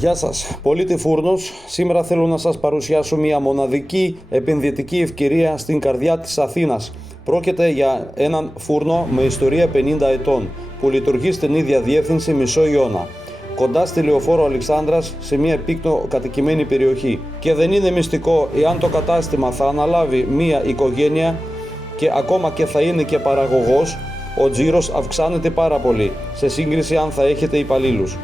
Γεια σας, Πολίτη Φούρνος. Σήμερα θέλω να σας παρουσιάσω μια μοναδική επενδυτική ευκαιρία στην καρδιά της Αθήνας. Πρόκειται για έναν φούρνο με ιστορία 50 ετών που λειτουργεί στην ίδια διεύθυνση μισό αιώνα, κοντά στη Λεωφόρο Αλεξάνδρας, σε μια επίκτο κατοικημένη περιοχή. Και δεν είναι μυστικό εάν το κατάστημα θα αναλάβει μια οικογένεια και ακόμα και θα είναι και παραγωγός, ο τζίρος αυξάνεται πάρα πολύ σε σύγκριση αν θα έχετε υπαλλήλους.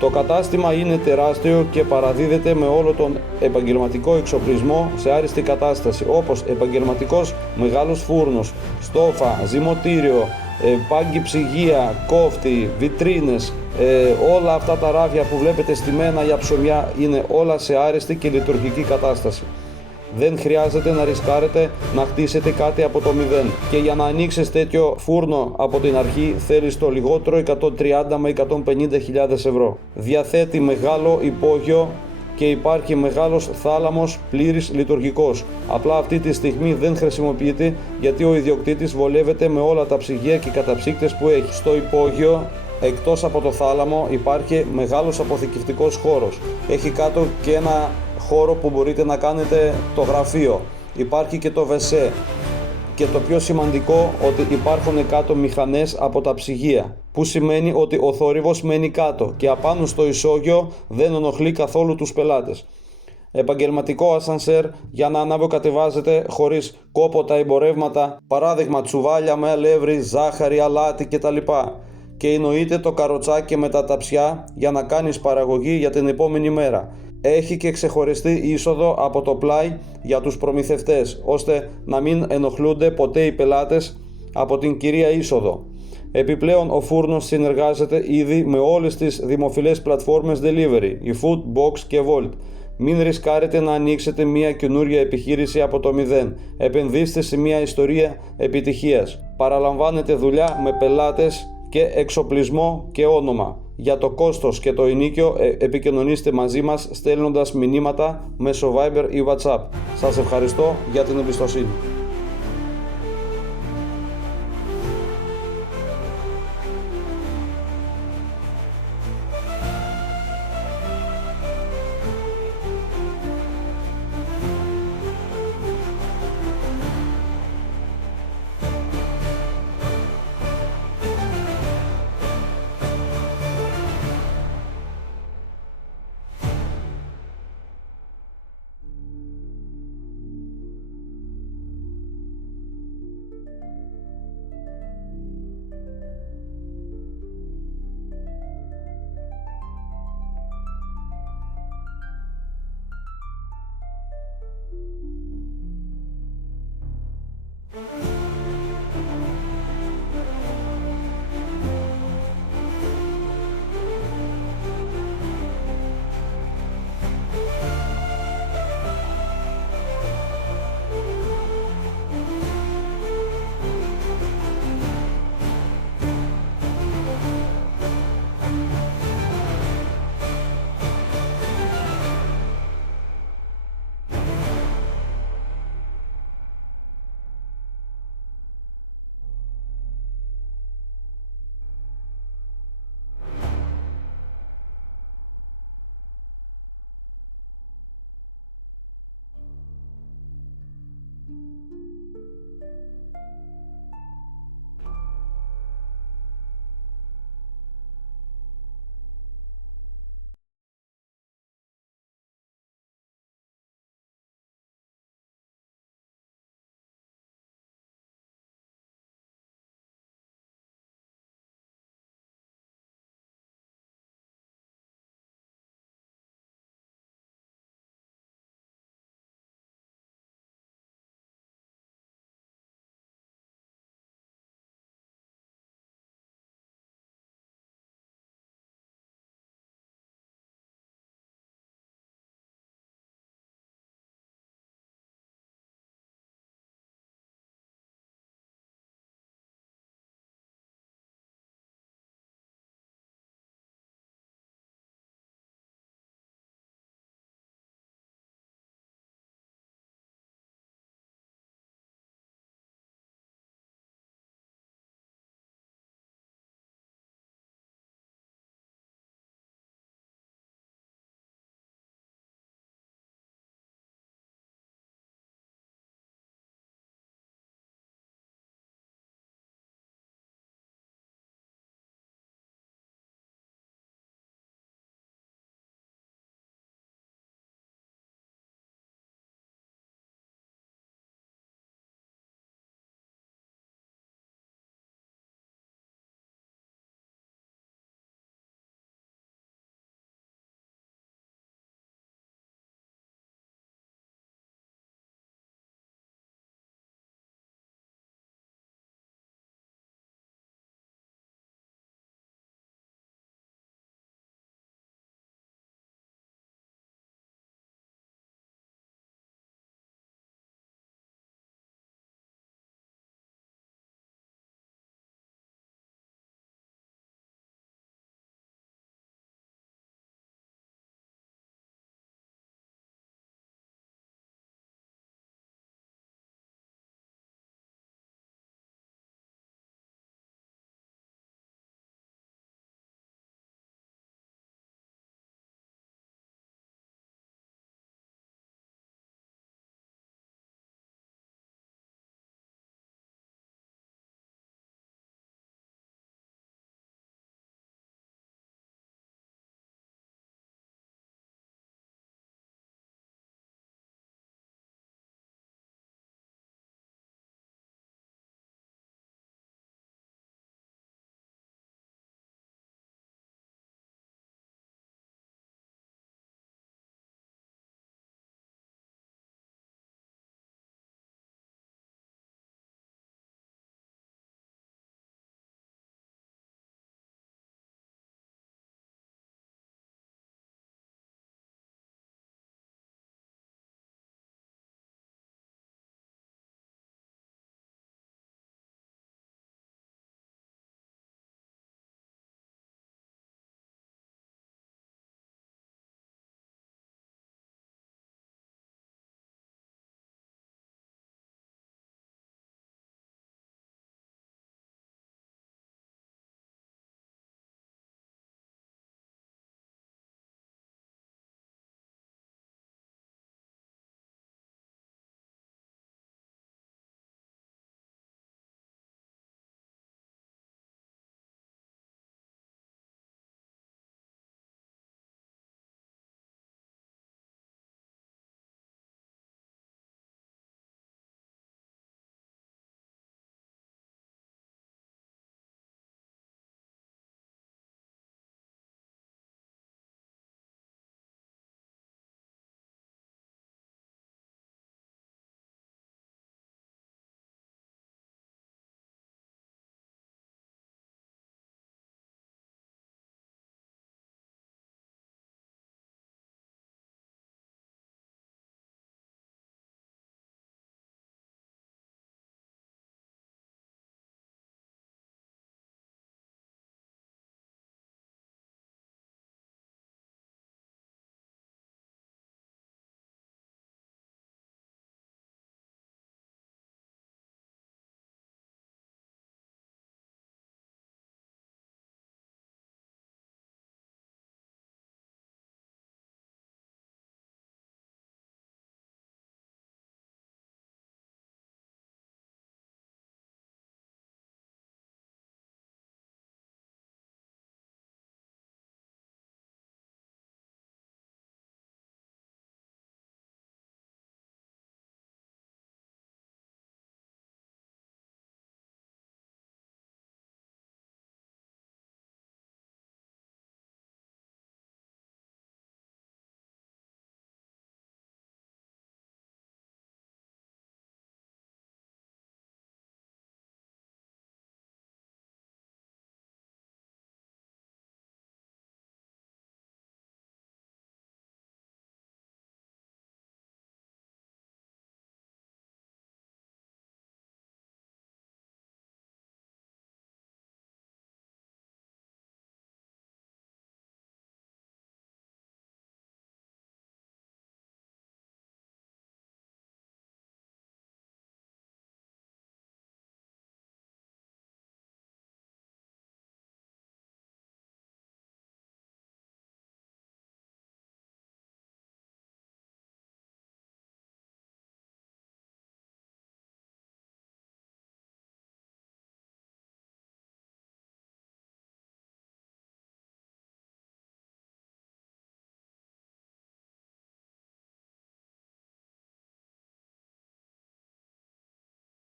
Το κατάστημα είναι τεράστιο και παραδίδεται με όλο τον επαγγελματικό εξοπλισμό σε άριστη κατάσταση, όπως επαγγελματικός μεγάλος φούρνος, στόφα, ζυμωτήριο, πάγκι ψυγεία, κόφτη, βιτρίνες, όλα αυτά τα ράβια που βλέπετε στημένα για ψωμιά είναι όλα σε άριστη και λειτουργική κατάσταση. Δεν χρειάζεται να ρισκάρετε να χτίσετε κάτι από το μηδέν. Και για να ανοίξεις τέτοιο φούρνο από την αρχή θέλεις το λιγότερο 130 με 150.000 ευρώ. Διαθέτει μεγάλο υπόγειο και υπάρχει μεγάλος θάλαμος πλήρης λειτουργικός. Απλά αυτή τη στιγμή δεν χρησιμοποιείται γιατί ο ιδιοκτήτης βολεύεται με όλα τα ψυγεία και καταψύκτες που έχει. Στο υπόγειο, εκτός από το θάλαμο, υπάρχει μεγάλος αποθηκευτικός χώρος. Έχει κάτω και ένα χώρο που μπορείτε να κάνετε το γραφείο. Υπάρχει και το WC. Και το πιο σημαντικό, ότι υπάρχουν κάτω μηχανές από τα ψυγεία, που σημαίνει ότι ο θόρυβος μένει κάτω και απάνω στο ισόγειο δεν ενοχλεί καθόλου τους πελάτες. Επαγγελματικό ασανσέρ για να αναβοκατεβάζετε χωρίς κόπο τα εμπορεύματα, παράδειγμα τσουβάλια με αλεύρι, ζάχαρη, αλάτι κτλ. Και εννοείται το καροτσάκι με τα ταψιά για να κάνεις παραγωγή για την επόμενη μέρα. Έχει και ξεχωριστή είσοδο από το πλάι για τους προμηθευτές, ώστε να μην ενοχλούνται ποτέ οι πελάτες από την κυρία είσοδο. Επιπλέον, ο φούρνος συνεργάζεται ήδη με όλες τις δημοφιλές πλατφόρμες delivery, η Food, Box και Volt. Μην ρισκάρετε να ανοίξετε μια καινούρια επιχείρηση από το μηδέν. Επενδύστε σε μια ιστορία επιτυχίας. Παραλαμβάνετε δουλειά με πελάτες και εξοπλισμό και όνομα. Για το κόστος και το ενοίκιο επικοινωνήστε μαζί μας στέλνοντας μηνύματα μέσω Viber ή WhatsApp. Σας ευχαριστώ για την εμπιστοσύνη.